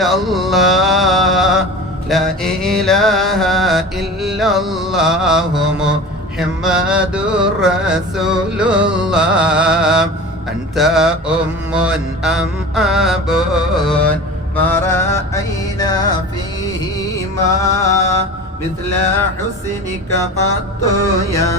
الله. لا إله إلا الله. محمد رسول الله أنت أم أم أب ما رأينا فيهما. مثل حسنك قط يا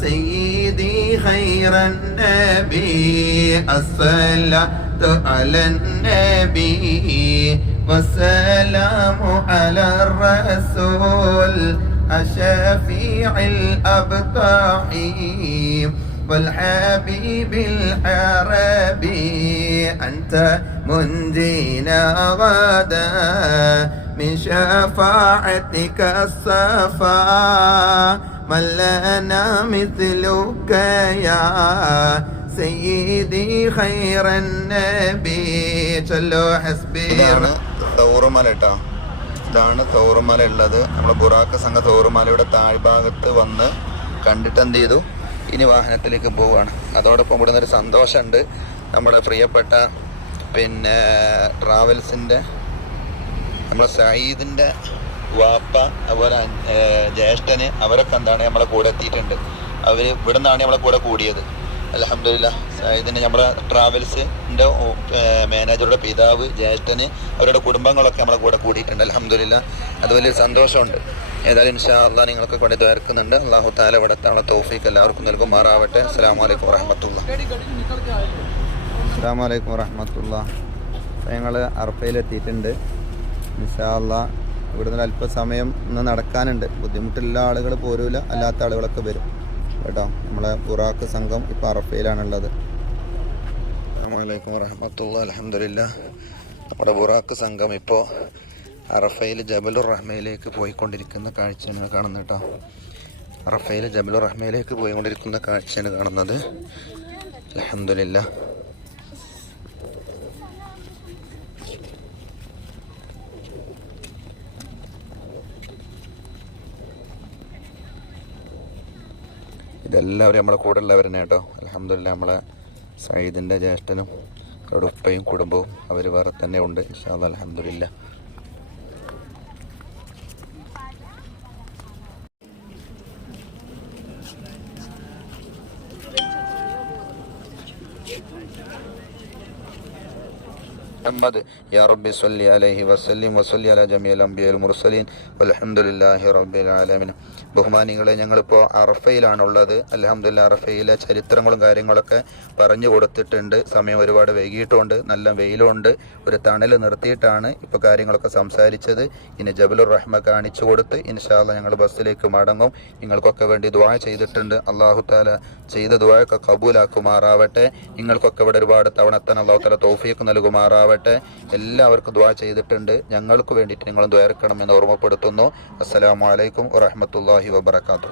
سيدي خير النبي. الصلاة على النبي والسلام على الرسول الشفيع الأبطح والحبيب العربي أنت منجينا غدا من شفاعتك الصفا. من لنا مثلك يا ഇതാണ് തൗറുമല കേട്ടോ ഇതാണ് തൗറുമല ഉള്ളത് നമ്മുടെ ബുറാക്ക സംഘ സൗറുമലയുടെ താഴ്ഭാഗത്ത് വന്ന് കണ്ടിട്ട് എന്ത് ചെയ്തു? ഇനി വാഹനത്തിലേക്ക് പോവുകയാണ്. അതോടൊപ്പം ഇവിടെ നിന്നൊരു സന്തോഷമുണ്ട്. നമ്മുടെ പ്രിയപ്പെട്ട പിന്നെ ട്രാവൽസിന്റെ നമ്മുടെ സയ്യിദിന്റെ വാപ്പ അതുപോലെ ജ്യേഷ്ഠന് അവരൊക്കെ എന്താണ് നമ്മളെ കൂടെ എത്തിയിട്ടുണ്ട്. അവർ ഇവിടെ നിന്നാണ് നമ്മളെ കൂടെ കൂടിയത്. അലഹമില്ല ഇതിന് നമ്മുടെ ട്രാവൽസിന്റെ മാനേജറുടെ പിതാവ് ജ്യേഷ്ഠന് അവരുടെ കുടുംബങ്ങളൊക്കെ നമ്മളെ കൂടെ കൂടിയിട്ടുണ്ട്. അലഹമില്ല അത് വലിയൊരു സന്തോഷമുണ്ട്. ഏതായാലും ഇൻഷാ നിങ്ങൾക്ക് കൊണ്ട് തീർക്കുന്നുണ്ട് അള്ളാഹു താല ഇവിടെ തോഫീക്ക് എല്ലാവർക്കും നൽകുമാറാവട്ടെ അസ്സാം വലൈക്കും വറഹമത്തുള്ള. അസ്സാം വലൈക്കും വറഹമത്തുള്ള. ഞങ്ങൾ അർഫയിലെത്തിയിട്ടുണ്ട് ഇൻഷാല്ല ഇവിടുന്ന് അല്പസമയം ഒന്ന് നടക്കാനുണ്ട്. ബുദ്ധിമുട്ടുള്ള ആളുകൾ പോരൂല. അല്ലാത്ത ആളുകളൊക്കെ വരും. കേട്ടോ. നമ്മളെ ബുറാക്ക് സംഘം ഇപ്പോൾ അറഫയിലാണുള്ളത്. അസ്സാമലൈക്കും വറഹമത്തുള്ള അലഹമില്ല നമ്മുടെ ബുറാക്ക് സംഘം ഇപ്പോൾ അറഫയിൽ ജബലുർ റഹ്മയിലേക്ക് പോയിക്കൊണ്ടിരിക്കുന്ന കാഴ്ചയാണ് കാണുന്നത് കേട്ടോ. അറഫയിൽ ജബലുർ റഹ്മയിലേക്ക് പോയിക്കൊണ്ടിരിക്കുന്ന കാഴ്ചയാണ് കാണുന്നത്. അലഹമില്ല ഇതെല്ലാവരും നമ്മളെ കൂടെ ഉള്ളവരെന്നെ കേട്ടോ അലഹമില്ല നമ്മളെ സയ്യിദിൻ്റെ ജ്യേഷ്ഠനും അവരുടെ ഉപ്പയും കുടുംബവും അവർ വേറെ തന്നെ ഉണ്ട് ഇൻഷാല്ല അലഹമില്ല محمد يا رب صل عليه وسلم وصل على جميع الأنبياء المرسلين والحمد لله رب العالمين ബഹുമാനികളെ ഞങ്ങളിപ്പോൾ അറഫയിലാണുള്ളത്. അലഹമ്മദില്ല അറഫയിലെ ചരിത്രങ്ങളും കാര്യങ്ങളൊക്കെ പറഞ്ഞു കൊടുത്തിട്ടുണ്ട്. സമയം ഒരുപാട് വൈകിട്ടുമുണ്ട് നല്ല വെയിലുണ്ട്. ഒരു തണൽ നിർത്തിയിട്ടാണ് ഇപ്പോൾ കാര്യങ്ങളൊക്കെ സംസാരിച്ചത്. ഇനി ജബലുർ റഹ്മ കാണിച്ചു കൊടുത്ത് ഇൻഷാല്ല ഞങ്ങൾ ബസ്സിലേക്ക് മടങ്ങും. നിങ്ങൾക്കൊക്കെ വേണ്ടി ദ്വാ ചെയ്തിട്ടുണ്ട്. അള്ളാഹു താല ചെയ്ത ദ്വായൊക്കെ കബൂലാക്കുമാറാവട്ടെ. നിങ്ങൾക്കൊക്കെ ഇവിടെ ഒരുപാട് തവണത്തൻ അള്ളാഹു താല തോഫിയൊക്കെ നൽകുമാറാവട്ടെ. എല്ലാവർക്കും ദ്വാ ചെയ്തിട്ടുണ്ട്. ഞങ്ങൾക്ക് വേണ്ടിയിട്ട് നിങ്ങൾ ദ്വാരക്കണമെന്ന് ഓർമ്മപ്പെടുത്തുന്നു. അസ്സലാമു അലൈക്കും വറഹമത്തല്ലാഹി വബർക്കാത്തു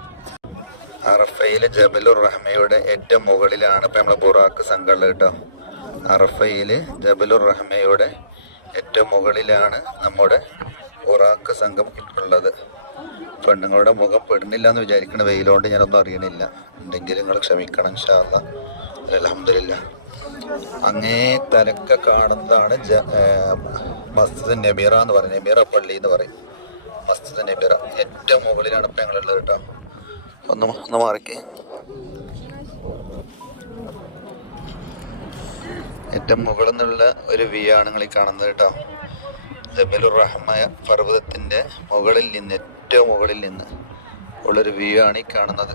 അറഫയിലെ ജബലുർ റഹ്മയുടെ ഏറ്റവും മുകളിലാണ് ഇപ്പം നമ്മൾ ബുറാക്ക് സംഘമുള്ളത് കേട്ടോ. അറഫയിൽ ജബലുർ റഹ്മയുടെ ഏറ്റവും മുകളിലാണ് നമ്മുടെ ബുറാക്ക് സംഘം ഉള്ളത്. പെണ്ണുങ്ങളുടെ മുഖം പെടുന്നില്ല എന്ന് വിചാരിക്കണ വെയിലുകൊണ്ട് ഞാനൊന്നും അറിയണില്ല. ഉണ്ടെങ്കിൽ നിങ്ങൾ ക്ഷമിക്കണം ഇൻഷാല്ല അലഹമില്ല അങ്ങേ തലക്ക കാണുന്നതാണ് മസ്ജിദ് നബീറ എന്ന് പറയുന്നത് നബീറ പള്ളി എന്ന് പറയും. മസ്ജിദ് വരാം ഏറ്റവും മുകളിലാണ് ഇപ്പം ഞങ്ങളുള്ളത് കേട്ടോ. ഒന്ന് ഒന്ന് മാറിക്കേ. ഏറ്റവും മുകളിൽ നിന്നുള്ള ഒരു വ്യൂ ആണ് നിങ്ങൾ ഈ കാണുന്നത് കേട്ടോ. ജബലുർ റഹ്മായ പർവതത്തിന്റെ മുകളിൽ നിന്ന് ഏറ്റവും മുകളിൽ നിന്ന് ഉള്ളൊരു വ്യൂ ആണ് ഈ കാണുന്നത്.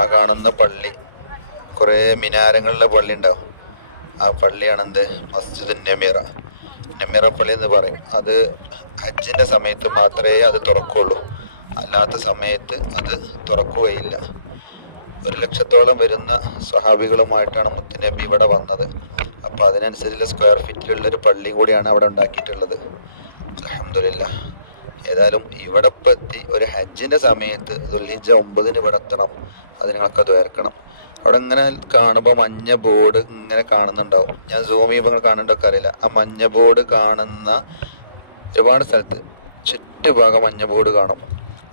ആ കാണുന്ന പള്ളി കുറേ മിനാരങ്ങളിലെ പള്ളി ഉണ്ടാവും. ആ പള്ളിയാണ് എന്ത് മസ്ജിദ് നമീറ നമീറ എന്ന് പറയും അത് ഹജ്ജിന്റെ സമയത്ത് മാത്രമേ അത് തുറക്കുള്ളൂ. അല്ലാത്ത സമയത്ത് അത് തുറക്കുകയില്ല. ഒരു ലക്ഷത്തോളം വരുന്ന സ്വഹാബികളുമായിട്ടാണ് മുത്തുനബി ഇവിടെ വന്നത്. അപ്പോൾ അതിനനുസരിച്ചുള്ള സ്ക്വയർ ഫീറ്റിലുള്ള ഒരു പള്ളി കൂടിയാണ് അവിടെ ഉണ്ടാക്കിയിട്ടുള്ളത്. അലഹമില്ല ഏതായാലും ഇവിടെ എത്തി ഒരു ഹജ്ജിന്റെ സമയത്ത് ദുൽഹിജ ഒമ്പതിന് ഇവിടെ എത്തണം അതിനൊക്കെ ദ്വേർക്കണം അവിടെ ഇങ്ങനെ കാണുമ്പോൾ മഞ്ഞ ബോർഡ് ഇങ്ങനെ കാണുന്നുണ്ടാവും. ഞാൻ സൂം ചെയ്യുമ്പോൾ കാണുന്നുണ്ടൊക്കെ അറിയില്ല. ആ മഞ്ഞ ബോർഡ് കാണുന്ന ഒരുപാട് സ്ഥലത്ത് ചുറ്റുഭാഗം മഞ്ഞ ബോർഡ് കാണും.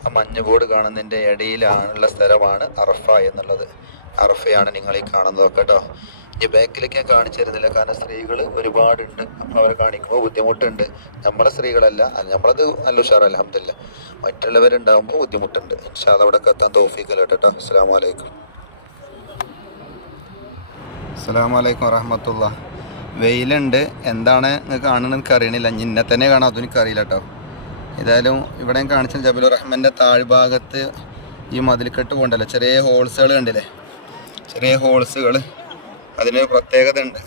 ആ മഞ്ഞ ബോർഡ് കാണുന്നതിന്റെ ഇടയിലാണുള്ള സ്ഥലമാണ് അറഫ എന്നുള്ളത്. അറഫയാണ് നിങ്ങൾ ഈ കാണുന്നതൊക്കെ കേട്ടോ. ഈ ബാക്കിലേക്ക് ഞാൻ കാണിച്ചു തരുന്നില്ല കാരണം സ്ത്രീകൾ ഒരുപാടുണ്ട്. അവരെ കാണിക്കുമ്പോൾ ബുദ്ധിമുട്ടുണ്ട്. നമ്മളെ സ്ത്രീകളല്ല. നമ്മളത് നല്ല ഉഷാറല്ല അഹമ്മദില്ല മറ്റുള്ളവരുണ്ടാകുമ്പോൾ ബുദ്ധിമുട്ടുണ്ട്. പക്ഷേ അതവിടെ എത്താൻ തോഫിക്കല്ലോ കേട്ടോ. അസ്സാം വലൈക്കും അസ്സാം വലൈക്കും വറഹമത്തുള്ള വെയിലുണ്ട്. എന്താണ് നിങ്ങൾക്ക് കാണുന്നത് എനിക്ക് അറിയണില്ല ഇന്നെ തന്നെ കാണാം. അതും എനിക്കറിയില്ല കേട്ടോ. ഏതായാലും ഇവിടെ കാണിച്ച ജബലുർ റഹ്മാന്റെ താഴ്ഭാഗത്ത് ഈ മതിൽക്കെട്ട് പോകണ്ടല്ലോ. ചെറിയ ഹോൾസുകൾ കണ്ടില്ലേ? ചെറിയ ഹോൾസുകൾ. അതിനൊരു പ്രത്യേകത ഉണ്ട്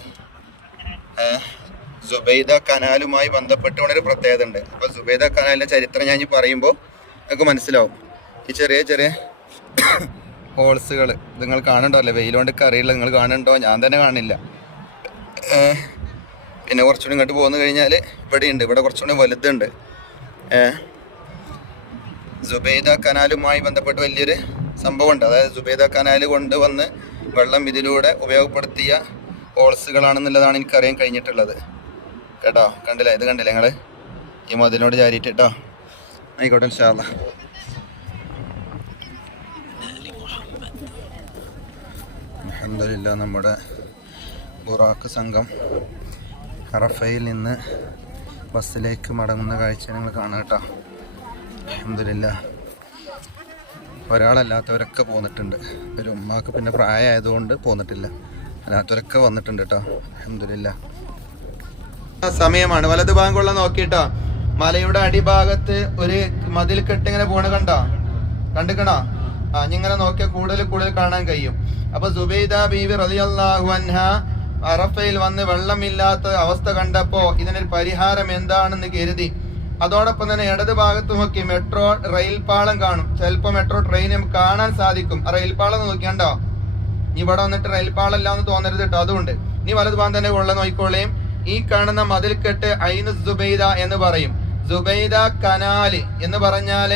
സുബൈദ കനാലുമായി ബന്ധപ്പെട്ടുകൊണ്ടൊരു പ്രത്യേകത ഉണ്ട് അപ്പോൾ സുബൈദ കനാലിന്റെ ചരിത്രം ഞാൻ പറയുമ്പോൾ നിങ്ങൾക്ക് മനസ്സിലാവും. ഈ ചെറിയ ചെറിയ ഹോൾസുകൾ നിങ്ങൾ കാണണ്ടോ അല്ലേ വെയിലോണ്ട് കറിയുള്ള നിങ്ങൾ കാണണ്ടോ ഞാൻ തന്നെ കാണില്ല. പിന്നെ കുറച്ചുകൂടി ഇങ്ങോട്ട് പോന്നു കഴിഞ്ഞാൽ ഇവിടെ ഉണ്ട് ഇവിടെ കുറച്ചുകൂടി വലുതുണ്ട്. ജുബൈദ കനാലുമായി ബന്ധപ്പെട്ട് വലിയൊരു സംഭവമുണ്ട്. അതായത് സുബൈദ കനാൽ കൊണ്ടുവന്ന് വെള്ളം ഇതിലൂടെ ഉപയോഗപ്പെടുത്തിയ ഹോൾസുകളാണെന്നുള്ളതാണ് എനിക്കറിയാൻ കഴിഞ്ഞിട്ടുള്ളത്. കേട്ടോ? കണ്ടില്ലേ? ഇത് കണ്ടില്ലേ നിങ്ങൾ ഈ മതിലിനോട് ചാരിയിട്ട് കേട്ടോ? ആയിക്കോട്ടെ ഇൻഷാല്ലാ അലഹമില്ല നമ്മുടെ ബുറാക്ക് സംഘം അറഫയിൽ നിന്ന് ബസ്സിലേക്ക് മടങ്ങുന്ന കാഴ്ച നിങ്ങൾ കാണാം കേട്ടോ. അലഹമില്ല ഒരാളല്ലാത്തവരൊക്കെ പോന്നിട്ടുണ്ട്. ഒരു ഉമ്മാക്ക് പിന്നെ പ്രായമായതുകൊണ്ട് പോന്നിട്ടില്ല. അല്ലാത്തവരൊക്കെ വന്നിട്ടുണ്ട് കേട്ടോ അലഹമില്ല സമയമാണ്. വലത് ഭാഗമുള്ള നോക്കിട്ടോ മലയുടെ അടിഭാഗത്ത് ഒരു മതിൽ കെട്ടിങ്ങനെ പോണ കണ്ടോ? കണ്ടിക്കണോ? ആ ഇങ്ങനെ നോക്കിയാൽ കൂടുതൽ കൂടുതൽ കാണാൻ കഴിയും. അപ്പൊ സുബൈദ ബീവി റളിയല്ലാഹു അൻഹ അറഫയിൽ വന്ന് വെള്ളമില്ലാത്ത അവസ്ഥ കണ്ടപ്പോ ഇതിനൊരു പരിഹാരം എന്താണെന്ന് കരുതി. അതോടൊപ്പം തന്നെ ഇടത് ഭാഗത്തുമൊക്കെ മെട്രോ റെയിൽ പാളം കാണും. ചിലപ്പോ മെട്രോ ട്രെയിൻ നമുക്ക് കാണാൻ സാധിക്കും. റെയിൽ പാളം നോക്കിയാണ്ടോ? ഇവിടെ വന്നിട്ട് റെയിൽ പാളം അല്ല എന്ന് തോന്നരുത് കേട്ടോ അതുകൊണ്ട് ഇനി വലത് ഭാഗം തന്നെ ഉള്ള നോക്കിക്കോളേം. ഈ കാണുന്ന മതിൽക്കെട്ട് ഐന് സുബൈദ എന്ന് പറയും. സുബൈദ കനാല് എന്ന് പറഞ്ഞാൽ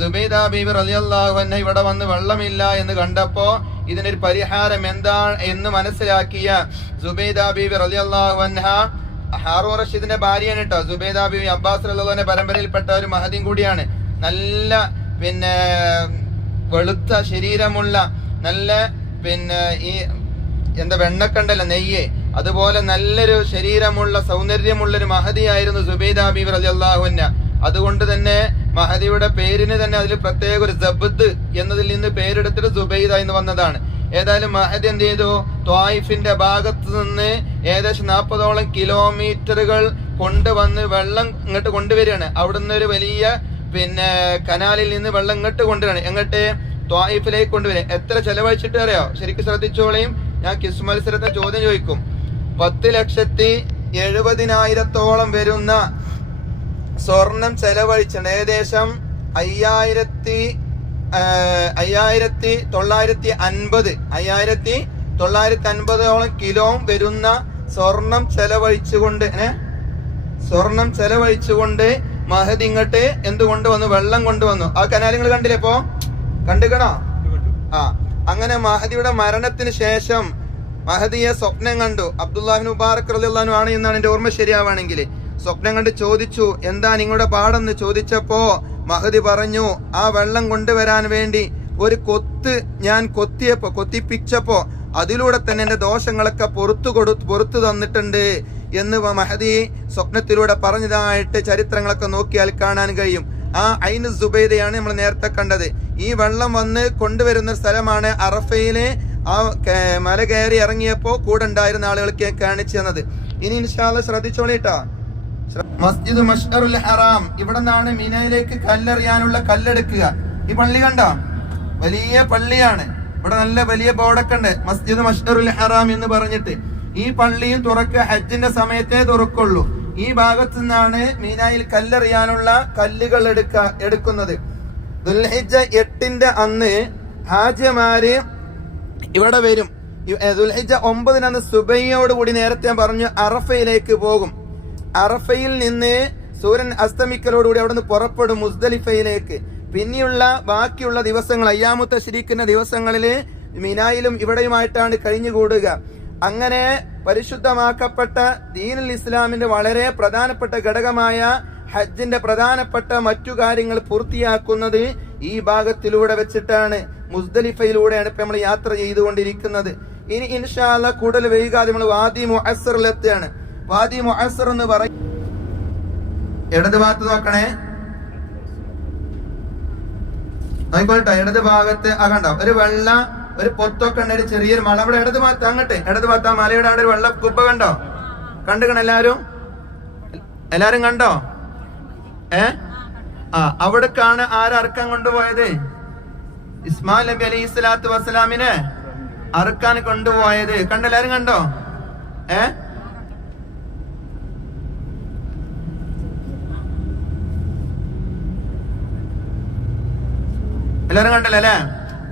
സുബൈദ ബീബി റളിയല്ലാഹു അൻഹ ഇവിടെ വന്ന് വെള്ളമില്ല എന്ന് കണ്ടപ്പോ ഇതിനൊരു പരിഹാരം എന്താണ് എന്ന് മനസ്സിലാക്കിയ സുബൈദ ബീബി റളിയല്ലാഹു അൻഹ ഹാറൂൺ റഷീദിന്റെ ഭാര്യയാണ് കേട്ടോ സുബൈദ ബീബി അബ്ബാസ് റളിയല്ലാഹുവിന്റെ പരമ്പരയിൽപ്പെട്ട ഒരു മഹദിയും കൂടിയാണ്. നല്ല പിന്നെ വെളുത്ത ശരീരമുള്ള നല്ല പിന്നെ ഈ എന്താ വെണ്ണക്കണ്ടല്ല നെയ്യ്. അതുപോലെ നല്ലൊരു ശരീരമുള്ള സൗന്ദര്യമുള്ള ഒരു മഹതിയായിരുന്നു സുബൈദ ഹബീബ് അലി അള്ളാഹുന്ന അതുകൊണ്ട് തന്നെ മഹദിയുടെ പേരിന് തന്നെ അതിൽ പ്രത്യേക ഒരു ജബദ് എന്നതിൽ നിന്ന് പേരെടുത്തിട്ട് സുബൈദ എന്ന് വന്നതാണ്. ഏതായാലും മഹദ് എന്ത് ചെയ്തു? ത്വായിഫിന്റെ ഭാഗത്ത് നിന്ന് ഏകദേശം നാൽപ്പതോളം കിലോമീറ്ററുകൾ കൊണ്ടുവന്ന് വെള്ളം ഇങ്ങോട്ട് കൊണ്ടുവരികയാണ്. അവിടുന്ന് ഒരു വലിയ പിന്നെ കനാലിൽ നിന്ന് വെള്ളം ഇങ്ങോട്ട് കൊണ്ടുവരികയാണ്. എങ്ങോട്ട്? ത്വായിഫിലേക്ക് കൊണ്ടുവരിക എത്ര ചെലവഴിച്ചിട്ട് അറിയോ? ശരിക്കും ശ്രദ്ധിച്ചോളയും ഞാൻ കിസ് മത്സരത്തെ ചോദ്യം ചോദിക്കും. പത്ത് ലക്ഷത്തി എഴുപതിനായിരത്തോളം വരുന്ന സ്വർണം ചെലവഴിച്ചാണ്. ഏകദേശം അയ്യായിരത്തി അയ്യായിരത്തി തൊള്ളായിരത്തി അൻപത് അയ്യായിരത്തി തൊള്ളായിരത്തി അൻപതോളം കിലോ വരുന്ന സ്വർണം ചെലവഴിച്ചുകൊണ്ട്? സ്വർണം ചെലവഴിച്ചുകൊണ്ട് മഹദി ഇങ്ങോട്ട് എന്ത് കൊണ്ടുവന്നു വെള്ളം കൊണ്ടുവന്നു ആ കനാലുകൾ കണ്ടില്ലേ ഇപ്പോ? കണ്ടുകണോ ആ അങ്ങനെ മഹദിയുടെ മരണത്തിന് ശേഷം മഹദിയെ സ്വപ്നം കണ്ടു. അബ്ദുല്ലാഹിൻ മുബാറക് റളിയല്ലാഹു ആണ് എന്നാണ് എന്റെ ഓർമ്മ ശരിയാവാണെങ്കിൽ സ്വപ്നം കണ്ട് ചോദിച്ചു എന്താ നിങ്ങളുടെ പാടെന്ന് ചോദിച്ചപ്പോ മഹതി പറഞ്ഞു ആ വെള്ളം കൊണ്ടുവരാൻ വേണ്ടി ഒരു കൊത്ത് ഞാൻ കൊത്തിയപ്പോ കൊത്തിപ്പിച്ചപ്പോ അതിലൂടെ തന്നെ എന്റെ ദോഷങ്ങളൊക്കെ പുറത്തു കൊടു പുറത്തു തന്നിട്ടുണ്ട് എന്ന് മഹദി സ്വപ്നത്തിലൂടെ പറഞ്ഞതായിട്ട് ചരിത്രങ്ങളൊക്കെ നോക്കിയാൽ കാണാൻ കഴിയും. ആ ഐന് സുബൈദയാണ് നമ്മൾ നേരത്തെ കണ്ടത്. ഈ വെള്ളം വന്ന് കൊണ്ടുവരുന്ന സ്ഥലമാണ് അറഫയിലെ ആ മല കയറി ഇറങ്ങിയപ്പോ കൂടെ ഉണ്ടായിരുന്ന ആളുകൾക്ക് കാണിച്ചു തന്നത്. ഇനി ഇൻഷാല്ല ശ്രദ്ധിച്ചോളിട്ടാ. മസ്ജിദ് മഷ്അറുൽ ഹറാം. ഇവിടെ നിന്നാണ് മിനയിലേക്ക് കല്ലെറിയാനുള്ള കല്ലെടുക്കുക. ഈ പള്ളി കണ്ടോ? വലിയ പള്ളിയാണ്. ഇവിടെ നല്ല വലിയ ബോർഡൊക്കെ ഉണ്ട്. മസ്ജിദ് മഷ്അറുൽ ഹറാം എന്ന് പറഞ്ഞിട്ട്. ഈ പള്ളിയും തുറക്കുക ഹജ്ജിന്റെ സമയത്തേ തുറക്കുള്ളൂ. ഈ ഭാഗത്തു നിന്നാണ് മീനായിൽ കല്ലെറിയാനുള്ള കല്ലുകൾ എടുക്ക എടുക്കുന്നത്. ദുൽഹിജ എട്ടിന്റെ അന്ന് ഹാജിമാര് ഇവിടെ വരും. ദുൽഹിജ ഒമ്പതിനന്ന് സുബയ്യോട് കൂടി നേരത്തെ പറഞ്ഞു അറഫയിലേക്ക് പോകും. അറഫയിൽ നിന്ന് സൂര്യൻ അസ്തമിക്കലോടുകൂടി അവിടെ നിന്ന് പുറപ്പെടും മുസ്ദലിഫയിലേക്ക്. പിന്നെയുള്ള ബാക്കിയുള്ള ദിവസങ്ങൾ അയ്യാമുത്ത ശരിക്കുന്ന ദിവസങ്ങളിൽ മിനായിലും ഇവിടെയുമായിട്ടാണ് കഴിഞ്ഞുകൂടുക. അങ്ങനെ പരിശുദ്ധമാക്കപ്പെട്ട ദീനുൽ ഇസ്ലാമിന്റെ വളരെ പ്രധാനപ്പെട്ട ഘടകമായ ഹജ്ജിന്റെ പ്രധാനപ്പെട്ട മറ്റു കാര്യങ്ങൾ പൂർത്തിയാക്കുന്നത് ഈ ഭാഗത്തിലൂടെ വെച്ചിട്ടാണ് മുസ്ദലിഫയിലൂടെയാണ് ഇപ്പൊ നമ്മൾ യാത്ര ചെയ്തുകൊണ്ടിരിക്കുന്നത്. ഇനി ഇൻഷാല്ല കൂടുതൽ വൈകാതെ നമ്മൾ വാദി മുഅസ്സറിലെത്തുകയാണ്. വാദി മുഅസ്സർ എന്ന് പറയും ഇടത് ഭാഗത്ത് നോക്കണേ. നോക്കിക്കോട്ടെ ഇടത് ഭാഗത്ത് ആ കണ്ടോ ഒരു വെള്ള ഒരു പൊത്തൊക്കെ ഉണ്ട് ഒരു ചെറിയൊരു മല. അവിടെ ഇടത് ഭാഗത്ത് അങ്ങട്ടെ. ഇടത് ഭാഗത്ത് ആ മലയുടെ അവിടെ ഒരു വെള്ള കുപ്പ കണ്ടോ? കണ്ടുകണ എല്ലാരും എല്ലാരും കണ്ടോ? ഏ? ആ അവിടേക്കാണ് ആരർക്കം കൊണ്ടുപോയത്? ഇസ്മാൽ നബി അലൈഹി സ്വലാത്തു വസ്സലാമിനെ അറുക്കാൻ കൊണ്ടുപോയത്. കണ്ടെല്ലാരും കണ്ടോ? ഏ? എല്ലാരും കണ്ടല്ലോ അല്ലേ?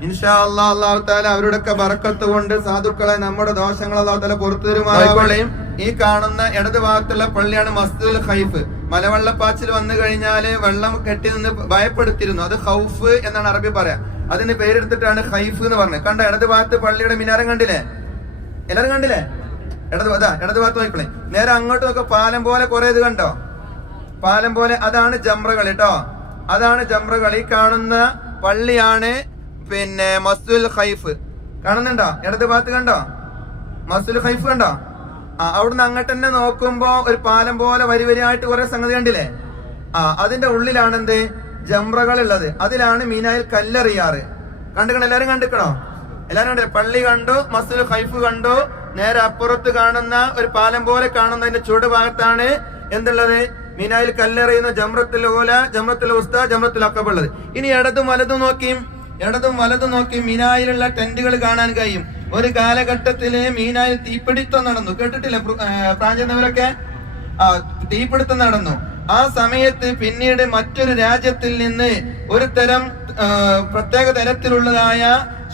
ഇൻഷാ അല്ലാ അള്ളാഹു താല അവരുടെയൊക്കെ ബറക്കത്ത് കൊണ്ട് സാധുക്കളെ നമ്മുടെ ദോഷങ്ങൾ അള്ളാഹു താല പുറത്തു തരുമാറുകളെയും ഈ കാണുന്ന ഇടത് ഭാഗത്തുള്ള പള്ളിയാണ് മസ്ജിദുൽ ഖൈഫ്. മലവെള്ളപ്പാച്ചിൽ വന്നു കഴിഞ്ഞാൽ വെള്ളം കെട്ടി നിന്ന് ഭയപ്പെടുത്തിയിരുന്നു. അത് ഹൗഫ് എന്നാണ് അറബി പറയാ. അതിന് പേരെടുത്തിട്ടാണ് ഖൈഫ് എന്ന് പറഞ്ഞത്. കണ്ട ഇടത് ഭാഗത്ത് പള്ളിയുടെ മിനാരം കണ്ടില്ലേ? എല്ലാരും കണ്ടില്ലേ? ഇടത് അതാ ഇടത് ഭാഗത്ത് നോക്കിക്കളേ. നേരെ അങ്ങോട്ട് നോക്ക പാലം പോലെ കുറെ ഇത് കണ്ടോ? പാലം പോലെ അതാണ് ജംറകൾ കേട്ടോ അതാണ് ജംറകൾ ഈ കാണുന്ന പള്ളിയാണ് പിന്നെ മസ്ദുൽ ഖൈഫ്. കാണുന്നുണ്ടോ? ഇടത് ഭാഗത്ത് കണ്ടോ? മസ്ദുൽ ഖൈഫ് കണ്ടോ? ആ അവിടുന്ന് അങ്ങോട്ട് തന്നെ നോക്കുമ്പോ ഒരു പാലം പോലെ വരി വരിയായിട്ട് കുറെ സംഗതി കണ്ടില്ലേ? ആ അതിന്റെ ഉള്ളിലാണ് എന്ത്? ജംറകൾ ഉള്ളത് അതിലാണ് മീനായിൽ കല്ലെറിയാറ്. കണ്ടുക്കണോ? എല്ലാരും കണ്ടുക്കണോ? എല്ലാരും കണ്ടു പള്ളി കണ്ടു മസ്ദുൽ ഖൈഫ് കണ്ടു നേരെ അപ്പുറത്ത് കാണുന്ന ഒരു പാലം പോലെ കാണുന്നതിന്റെ ചുവട് ഭാഗത്താണ് എന്തുള്ളത്? മീനായിൽ കല്ലെറിയുന്ന ജമ്രത്തിൽ ഓല ജമ്രത്തിൽ ഉസ്ത ജമ്രത്തിൽ അക്കബുള്ളത് ഇനി ഇടതും വലതും നോക്കിയും ഇടതും വലതും നോക്കി മീനായിലുള്ള ടെന്റുകൾ കാണാൻ കഴിയും. ഒരു കാലഘട്ടത്തിൽ മീനായിൽ തീപിടുത്തം നടന്നു. കേട്ടിട്ടില്ല പ്രാഞ്ചെന്നവരൊക്കെ? ആ തീപിടുത്തം നടന്നു. ആ സമയത്ത് പിന്നീട് മറ്റൊരു രാജ്യത്തിൽ നിന്ന് ഒരു തരം പ്രത്യേക തരത്തിലുള്ളതായ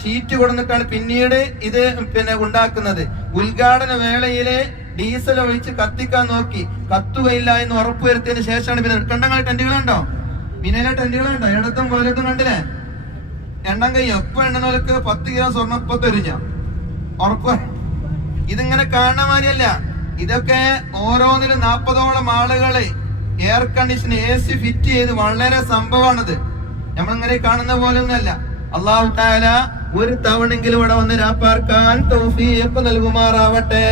ഷീറ്റ് കൊടുത്തിട്ടാണ് പിന്നീട് ഇത് പിന്നെ ഉണ്ടാക്കുന്നത്. ഉദ്ഘാടന വേളയിൽ ഡീസൽ ഒഴിച്ച് കത്തിക്കാൻ നോക്കി. കത്തുകയില്ല എന്ന് ഉറപ്പുവരുത്തിയതിനു ശേഷമാണ് പിന്നെ കണ്ടങ്ങൾ ടെന്റുകളുണ്ടോ? മിനയിലെ ടെന്റുകളുണ്ടോ? ഇടത്തും കൊല്ലത്തും കണ്ടില്ലേ? എണ്ണം കൈ എപ്പോ എണ്ണനോലക്ക് പത്ത് കിലോ സ്വർണം ഇപ്പൊ തരും ഞാൻ ഉറപ്പ്. ഇതിങ്ങനെ കാണുന്ന മാതിരിയല്ല ഇതൊക്കെ ഓരോന്നിലും നാപ്പതോളം ആളുകളെ air condition A C fit ചെയ്ത് വളരെ സംഭവമാണത്. നമ്മളിങ്ങനെ കാണുന്ന പോലെ ഒന്നല്ല അള്ളാഹു ഒരു തവണെങ്കിലും ഇവിടെ വന്ന് രാപ്പാർക്കാൻ തൗഫീഖ് നൽകുമാറാവട്ടെ.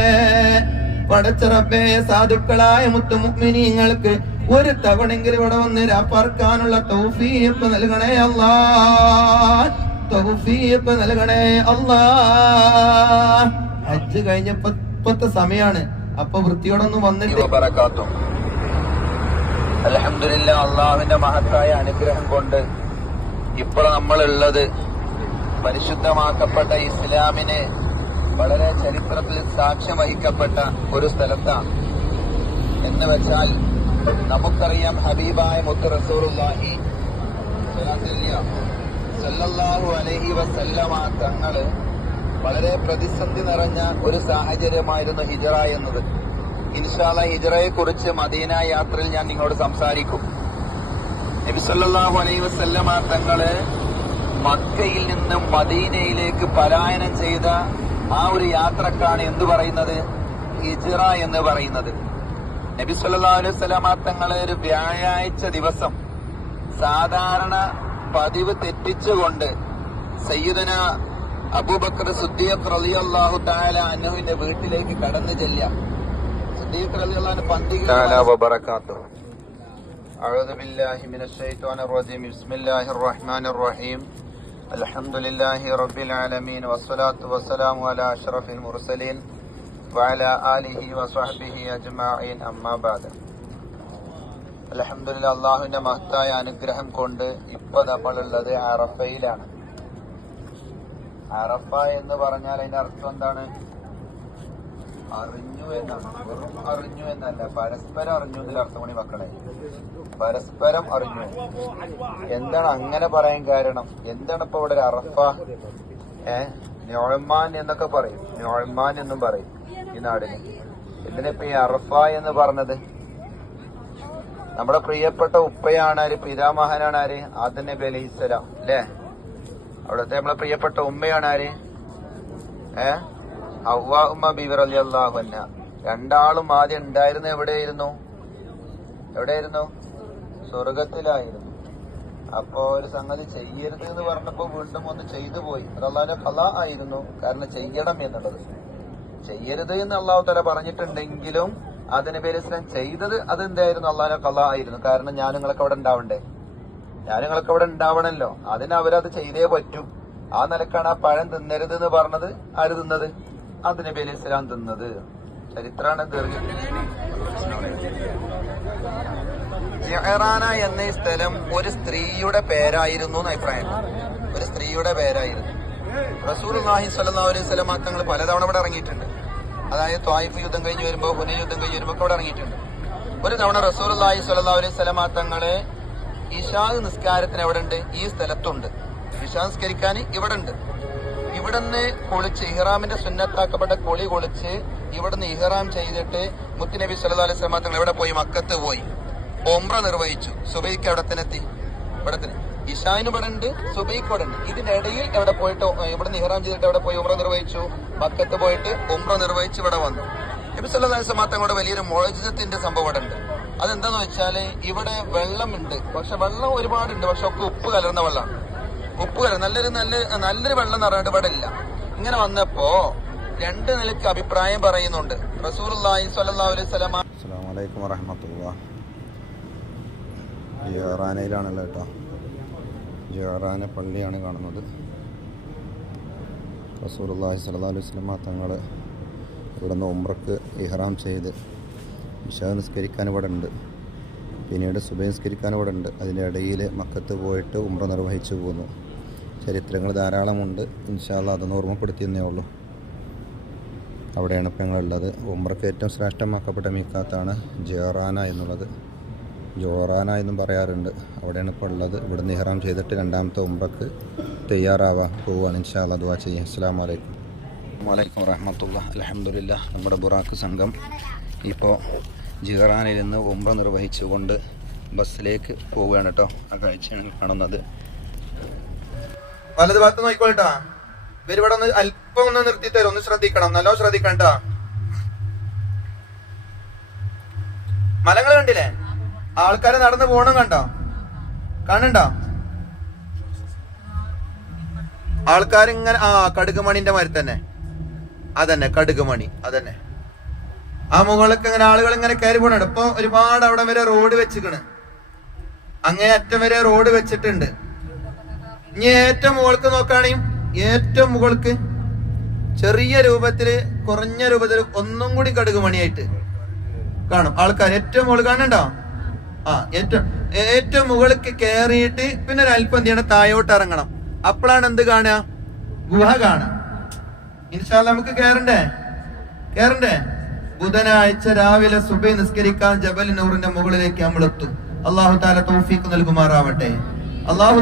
പടച്ചറബേ സാധുക്കളായ മുത്തുമുക്മിനീങ്ങൾക്ക് ഒരു തവണെങ്കിലും ഇവിടെ വന്ന് രാപ്പാർക്കാനുള്ള തൗഫീഖ് നൽകണേ അല്ലാ. തൗഫീഖ് നൽകണേ അല്ലാ. ഹജ്ജ് കഴിഞ്ഞ ഇപ്പത്തെ സമയാണ്. അപ്പൊ വൃത്തിയോടൊന്നും വന്നിട്ട് അലഹമില്ല അള്ളാഹുവിന്റെ മഹത്തായ അനുഗ്രഹം കൊണ്ട് ഇപ്പോൾ നമ്മളുള്ളത്. പരിശുദ്ധമാക്കപ്പെട്ട ഇസ്ലാമിന് വളരെ ചരിത്രത്തിൽ സാക്ഷ്യം വഹിക്കപ്പെട്ട ഒരു സ്ഥലത്താണ്. എന്ന് വെച്ചാൽ നമുക്കറിയാം ഹബീബായ മുത്ത് റസൂറുല്ലാഹി സല്ലല്ലാഹു അലൈഹി വസല്ലമ തങ്ങൾ വളരെ പ്രതിസന്ധി നിറഞ്ഞ ഒരു സാഹചര്യമായിരുന്നു ഹിജറ എന്നത്. ഇൻഷാല ഹിജറയെ കുറിച്ച് മദീന യാത്രയിൽ ഞാൻ നിങ്ങളോട് സംസാരിക്കും. നബി സല്ലല്ലാഹു അലൈഹി വസല്ലമ തങ്ങൾ മക്കയിൽ നിന്നും മദീനയിലേക്ക് പലായനം ചെയ്ത ആ ഒരു യാത്രക്കാണ് എന്തു പറയുന്നത് ഹിജറ എന്ന് പറയുന്നത് നബി സല്ലല്ലാഹു അലൈഹി വസല്ലമ തങ്ങള് ഒരു വ്യാഴാഴ്ച ദിവസം സാധാരണ പതിവ് തെറ്റിച്ചുകൊണ്ട് സയ്യിദന അബൂബക്കർ സുദ്ദീഖ് റളിയല്ലാഹു തആല അൻഹുവിന്റെ വീട്ടിലേക്ക് കടന്നു ചെല്ലുക സുദ്ദീഖ് റളിയല്ലാഹു പന്തിക أعوذ بالله من الشيطان الرجيم بسم الله الرحمن الرحيم الحمد لله رب العالمين والصلاة والسلام على أشرف المرسلين وعلى آله وصحبه أجمعين أما بعد അലഹമില്ല അള്ളാഹുവിന്റെ മഹത്തായ അനുഗ്രഹം കൊണ്ട് ഇപ്പൊ നമ്മളുള്ളത് അറഫയിലാണ് അറഫ എന്ന് പറഞ്ഞാൽ അതിന്റെ അർത്ഥം എന്താണ് അറിഞ്ഞു എന്നാണ് വെറും അറിഞ്ഞു എന്നല്ല. പരസ്പരം അറിഞ്ഞു എന്നൊരു അർത്ഥമണി മക്കളെ. പരസ്പരം അറിഞ്ഞു. എന്താണ് അങ്ങനെ പറയാൻ കാരണം? എന്താണ് ഇപ്പൊ ഇവിടെ ഒരു അറഫ? ഏ? നോഴ്മാൻ എന്നൊക്കെ പറയും. നോഴ്മാൻ എന്നും പറയും ഈ നാടിന്. എന്തിനിപ്പോ ഈ അറഫ എന്ന് പറഞ്ഞത്? നമ്മുടെ പ്രിയപ്പെട്ട ഉപ്പയാണ് ആര്? പിതാമഹനാണ് ആര്? ആദം നബി അലൈഹി സ്വലാം അല്ലേ? അവിടുത്തെ നമ്മളെ പ്രിയപ്പെട്ട ഉമ്മയാണ് ആര്? ഏ? ഹവ്വ രണ്ടാളും ആദ്യം ഉണ്ടായിരുന്ന എവിടെയായിരുന്നു? എവിടെയായിരുന്നു? സ്വർഗത്തിലായിരുന്നു. അപ്പോ ഒരു സംഗതി ചെയ്യരുത് എന്ന് പറഞ്ഞപ്പോ വീണ്ടും ഒന്ന് ചെയ്തു പോയി. അത് ഫല ആയിരുന്നു. കാരണം ചെയ്യണം എന്നുള്ളത്. ചെയ്യരുത് എന്ന് അള്ളാഹു തല പറഞ്ഞിട്ടുണ്ടെങ്കിലും അതിന് പേര് ഇസ്ലാം ചെയ്തത് അത് എന്തായിരുന്നു അള്ളാഹിന്റെ ഫല ആയിരുന്നു. കാരണം ഞാൻ നിങ്ങളൊക്കെ അവിടെ ഉണ്ടാവണ്ടേ? ഞാൻ നിങ്ങളൊക്കെ അവിടെ ഉണ്ടാവണല്ലോ. അതിന് അവരത് ചെയ്തേ പറ്റൂ. ആ നിലക്കാണ് ആ പഴം തിന്നരുത് എന്ന് പറഞ്ഞത്. ആര് തിന്നത്? അതിന് അലൈഹി ഇസ്ലാം തിന്നത്? ചരിത്രാണ് ജഹറാന എന്ന ഈ സ്ഥലം ഒരു സ്ത്രീയുടെ പേരായിരുന്നു എന്ന് അഭിപ്രായം. ഒരു സ്ത്രീയുടെ പേരായിരുന്നു. റസൂൽ മാഹി സ്വല്ലല്ലാഹു അലൈഹി വസല്ലം തങ്ങൾ പലതവണ ഇവിടെ ഇറങ്ങിയിട്ടുണ്ട്. അതായത് ത്വായിഫ് യുദ്ധം കഴിഞ്ഞ് വരുമ്പോ ഹുനൈൻ യുദ്ധം കഴിഞ്ഞ് വരുമ്പോൾ ഇവിടെ ഇറങ്ങിയിട്ടുണ്ട്. ഒരു തവണ റസൂൽ അള്ളാഹി സ്വല്ലല്ലാഹു അലൈഹി വസല്ലം തങ്ങളെ ഇഷാ നിസ്കാരത്തിന് എവിടെ ഉണ്ട് ഈ സ്ഥലത്തുണ്ട്. ഇഷാ നിസ്കരിക്കാൻ ഇവിടെ ഉണ്ട്. ഇവിടുന്ന് കുളിച്ച് ഇഹ്റാമിന്റെ സുന്നത്താക്കപ്പെട്ട കുളി കുളിച്ച് ഇവിടുന്ന് ഇഹ്റാം ചെയ്തിട്ട് മുത്തുനബി സല്ലല്ലാഹു അലൈഹി തങ്ങൾ എവിടെ പോയി? മക്കത്ത് പോയി. ഒമ്ര നിർവഹിച്ചു. സുബൈക്ക് അവിടെ തന്നെ എത്തി. ഇവിടെ തന്നെ. ഇഷാന് ഇവിടെ ഉണ്ട് സുബൈക്ക് ഇവിടെ ഉണ്ട് ഇതിനിടയിൽ എവിടെ പോയിട്ട് ഇവിടെ ഇഹ്റാം ചെയ്തിട്ട് എവിടെ പോയി? ഉമ്ര നിർവഹിച്ചു. മക്കത്ത് പോയിട്ട് ഉമ്ര നിർവഹിച്ച് ഇവിടെ വന്നു. നബി സല്ലാ അലൈഹി വലിയൊരു മോചനത്തിന്റെ സംഭവം ഇവിടെ ഉണ്ട്. അതെന്താന്ന് വെച്ചാൽ ഇവിടെ വെള്ളമുണ്ട്. പക്ഷെ വെള്ളം ഒരുപാടുണ്ട്. പക്ഷെ ഒക്കെ ഉപ്പ് കലർന്ന വെള്ളമാണ്. ഉപ്പ് കല നല്ലൊരു നല്ല നല്ലൊരു വെള്ളം നിറഞ്ഞിട്ട് ഇവിടെ ഇല്ല. ഇങ്ങനെ വന്നപ്പോ രണ്ട് നിലയ്ക്ക് അഭിപ്രായം പറയുന്നുണ്ട്. സ്വല്ലല്ലാഹു അലൈഹി ജോറാനയിലാണല്ലോ കേട്ടോ. ജോറാന പള്ളിയാണ് കാണുന്നത്. റസൂലുള്ളാഹി സല്ലാ അലൈഹി വസല്ലമ തങ്ങൾ ഇവിടുന്ന് ഉംറക്ക് ഇഹ്റാം ചെയ്ത് ഇഷാ നിസ്കരിക്കാൻ ഇവിടെ ഉണ്ട്. പിന്നീട് സുബൈ നിസ്കരിക്കാൻ ഇവിടെ ഉണ്ട്. അതിന്റെ ഇടയിൽ മക്കത്ത് പോയിട്ട് ഉമ്ര നിർവഹിച്ചു പോന്നു. ചരിത്രങ്ങൾ ധാരാളമുണ്ട്. ഇൻഷാല്ല അതൊന്ന് ഓർമ്മപ്പെടുത്തിയെന്നേ ഉള്ളൂ. അവിടെയാണ് ഇപ്പം ഞങ്ങളുള്ളത്. ഉംറക്ക് ഏറ്റവും ശ്രേഷ്ഠമാക്കപ്പെട്ട മീക്കാത്താണ് ജോറാന എന്നുള്ളത്. ജോറാന എന്നും പറയാറുണ്ട്. അവിടെയാണ് ഇപ്പോൾ ഉള്ളത്. ഇവിടെ നിഹറാം ചെയ്തിട്ട് രണ്ടാമത്തെ ഉംറക്ക് തയ്യാറാവാൻ പോവുകയാണ് ഇൻഷാല്ല ദുവാ ചെയ്യാം. അസ്സാം വലൈക്കും വലൈക്കും വറഹമത്തുള്ള. അലഹമില്ല നമ്മുടെ ബുറാക്ക് സംഘം ഇപ്പോൾ ജിഹറാനിൽ നിന്ന് ഉംറ നിർവഹിച്ചുകൊണ്ട് ബസ്സിലേക്ക് പോവുകയാണ് കേട്ടോ. ആ കാഴ്ചയാണ് കാണുന്നത്. വലത് ഭാഗത്ത് നോക്കിക്കോട്ടാ ഇവർ ഇവിടെ ഒന്ന് അല്പം ഒന്ന് നിർത്തി തരും ഒന്ന് ശ്രദ്ധിക്കണം. നല്ലോ ശ്രദ്ധിക്കണ്ട മലങ്ങൾ കണ്ടില്ലേ? ആൾക്കാരെ നടന്നു പോകണം കണ്ടോ? കാണണ്ടോ ആൾക്കാരിങ്ങനെ ആ കടുകുമണിന്റെ മാതിരി തന്നെ. അതന്നെ കടുകുമണി. അതന്നെ. ആ മുകളിലൊക്കെ ഇങ്ങനെ ആളുകൾ ഇങ്ങനെ കയറി പോണുണ്ട്. ഇപ്പൊ ഒരുപാട് അവിടെ വരെ റോഡ് വെച്ചിക്കണ്. അങ്ങേ അറ്റം വരെ റോഡ് വെച്ചിട്ടുണ്ട്. ഇനി ഏറ്റവും മുകൾക്ക് നോക്കുകയാണെങ്കിൽ ഏറ്റവും മുകൾക്ക് ചെറിയ രൂപത്തിൽ കുറഞ്ഞ രൂപത്തിൽ ഒന്നും കൂടി കടുക് മണിയായിട്ട് കാണും. ആൾക്കാർ ഏറ്റവും മുകളിൽ കാണണ്ടോ ആ ഏറ്റവും ഏറ്റവും മുകളിലേക്ക് കയറിയിട്ട് പിന്നെ ഒരു അല്പം എന്ത് ചെയ്യണം? താഴോട്ട് ഇറങ്ങണം. അപ്പോഴാണ് എന്ത് കാണുക? ഗുഹ കാണുക. ഇൻഷാല്ല നമുക്ക് കയറണ്ടേ കയറണ്ടേ ബുധനാഴ്ച രാവിലെ സുബൈ നിസ്കരിക്കാൻ ജബൽ നൂറിന്റെ മുകളിലേക്ക് നമ്മൾ എത്തും. അള്ളാഹു താല തൗഫീഖ് നൽകുമാറാവട്ടെ. അള്ളാഹു